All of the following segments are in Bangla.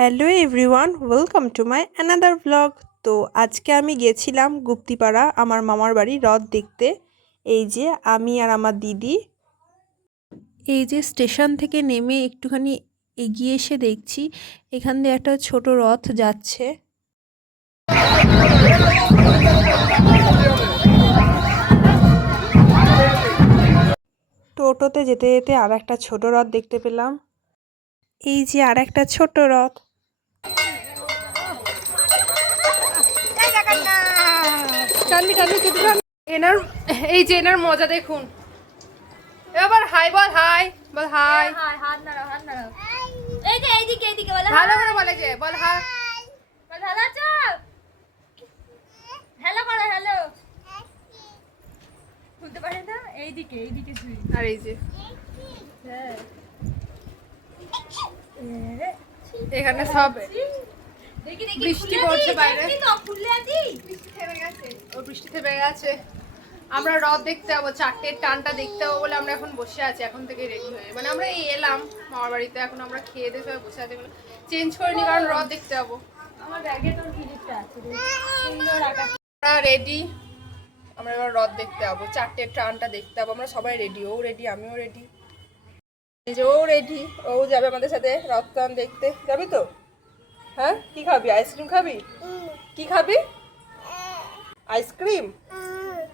Hello everyone, welcome to my another blog. তো আজকে আমি গেছিলাম গুপ্তিপাড়া আমার মামার বাড়ি রথ দেখতে। এই যে আমি আর আমার দিদি, এই যে স্টেশন থেকে নেমে একটুখানি এগিয়ে এসে দেখছি এখান দিয়ে একটা ছোট রথ যাচ্ছে। টোটোতে যেতে যেতে আর একটা ছোট রথ দেখতে পেলাম। এই যে আর একটা ছোট রথ। এনার এই যে এনার মজা দেখুন। এবার হাই বল, হাই বল, হাই হাত নাড়াও, হাত নাড়াও। এই যে এইদিকে বলে ভালো করে বলে, যে বল হাই বল ভালো আছো? হ্যালো করো, হ্যালো। শুনতে পারে না? এইদিকে শুই। আর এই যে এখানে সব দেখি বৃষ্টি পড়ছে বাইরে। তো খুলে আছি। বৃষ্টি থেমে গেছে, বৃষ্টি থেমে গেছে। আমরা রথ দেখতে যাবো, 4টের টানটা দেখতে যাবো বলে আমরা এখন বসে আছি, এখন থেকে রেডি হয়ে। মানে আমরা এই এলাম মামার বাড়িতে, এখন আমরা খেয়ে দিয়ে সবাই বসে আছি, চেঞ্জ করিনি কারণ রথ দেখতে যাবো। আমার ব্যাগে তোর ক্লিপটা আছে রে। সুন্দর আকাশ। আমরা রেডি, আমরা এবার রথ দেখতে যাবো, 4টের টানটা দেখতে যাবো। আমরা সবাই রেডি, ও রেডি, আমিও রেডি, এই যে ও রেডি, ও যাবে আমাদের সাথে রথ টান দেখতে। যাবি তো? হ্যাঁ, কি খাবি? আইসক্রিম খাবি? কি খাবি? আইসক্রিম?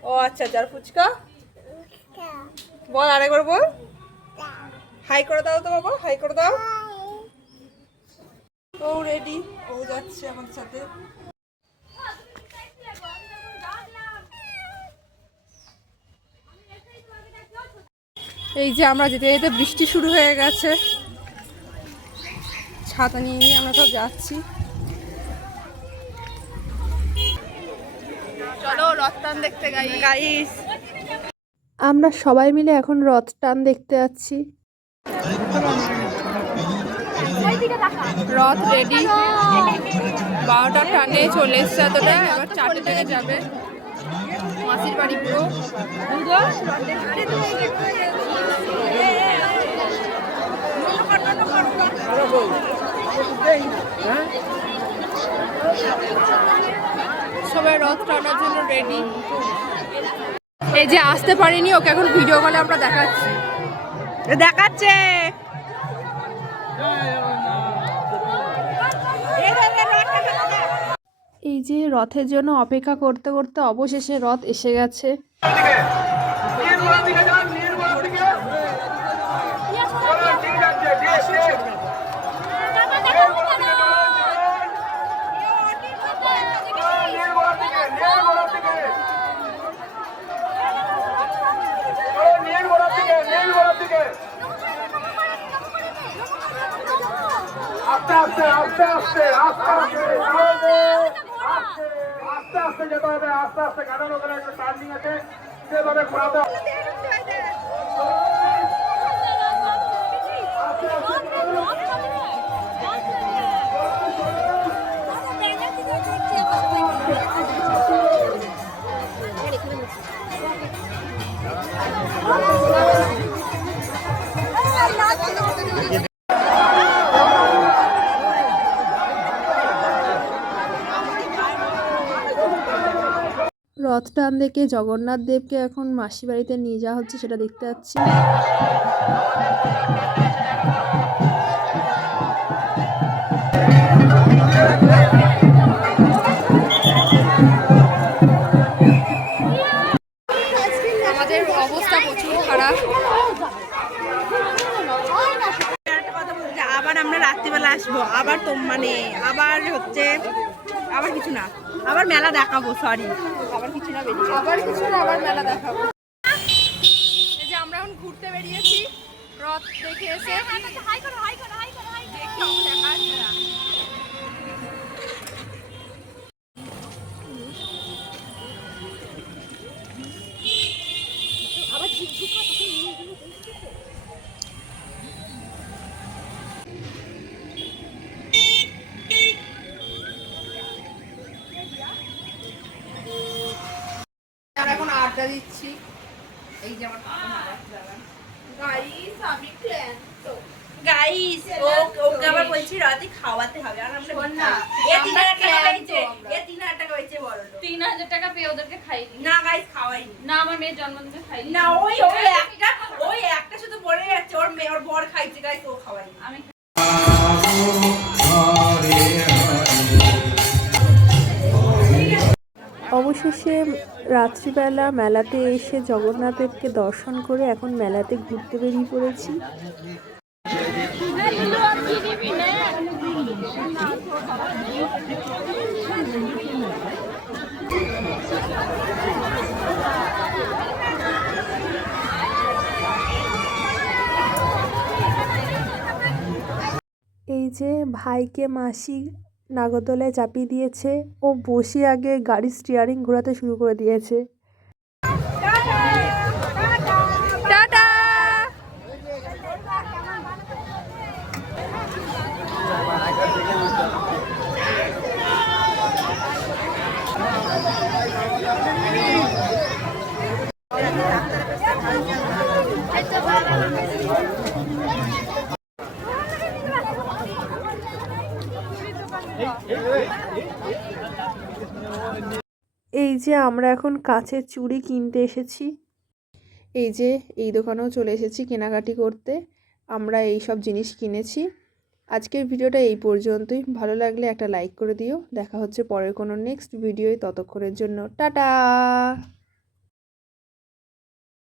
ও আচ্ছা, যার ফুচকা বল, আরেকবার বল, হাই করে দাও তো বাবা, হাই করে দাও। ও রেডি, ও যাচ্ছে আমাদের সাথে। এই যে আমরা যেতে যেতে বৃষ্টি শুরু হয়ে গেছে, ছাতা নিয়ে নিয়ে আমরা সব যাচ্ছি। চলো রথ টান দেখতে গাইস। আমরা সবাই মিলে এখন রথ টান দেখতে যাচ্ছি। রথ রেডি, 12টার টানে চলে এসছে এতটা, এবার 4টে থেকে যাবে মাসির বাড়ি পুরো। সবাই রথ টানার জন্য রেডি। এই যে আসতে পারিনি, ওকে এখন ভিডিও কলে আমরা দেখাচ্ছে। এই যে রথের জন্য অপেক্ষা করতে করতে অবশেষে রথ এসে গেছে। আস্তে আস্তে আস্তে আস্তে আস্তে আস্তে আস্তে যেতে হবে, আস্তে আস্তে কারণ ওখানে একটা টার্নিং আছে, সেভাবে ঘোরাতে হবে। রথ টান দেখে জগন্নাথ দেবকে এখন মাসি বাড়িতে নিয়ে যাওয়া হচ্ছে, সেটা দেখতে যাচ্ছি। আমাদের অবস্থা প্রচুর খারাপ। আবার আমরা রাত্রিবেলা আসবো, আবার তো মানে আবার হচ্ছে আবার কিছু না, আবার মেলা দেখাবো। সরি, আবার কিছু না, আবার মেলা দেখাবো। এই যে আমরা এখন ঘুরতে বেরিয়েছি, রথ দেখে এসে হাই করো, হাই করো, হাই করো, হাই করো। আমরা এখন আড্ডা দিচ্ছি। এই যে আমার গাইস, আমি ক্লান্ত। গাইস ওকে আবার বলছি রাতে খাওয়াতে হবে আর আমরা না এ 3000 টাকা পেয়েছে এ 3000 টাকা পেয়েছে বড় 3000 টাকা পেয়ে ওদেরকে খাইনি না গাইস খাওয়াইনি না আমার মেয়ের জন্মদিনে খাইনি না ওই একটা শুধু পড়ে যাচ্ছে ওর মেয়ে ওর বর খাইছে গাইস ও খাওয়াইনি আমি অবশেষে রাত্রিবেলা মেলাতে এসে জগন্নাথদেবকে দর্শন করে এখন মেলাতে ঘুরতে বেরিয়ে পড়েছি। এই যে ভাইকে মাসি নাগরদোলায় চাপিয়ে দিয়েছে, ও বসে আগে গাড়ির স্টিয়ারিং ঘোরাতে শুরু করে দিয়েছে। টাটা এই যে আমরা এখন কাচের চুড়ি কিনতে এসেছি। এই যে এই দোকানেও চলে এসেছি কেনাকাটি করতে। আমরা এই সব জিনিস কিনেছি। আজকের ভিডিওটা এই পর্যন্তই। ভালো লাগলে একটা লাইক করে দিও। দেখা হচ্ছে পরের কোনো নেক্সট ভিডিওয়। ততক্ষণের জন্য টাটা।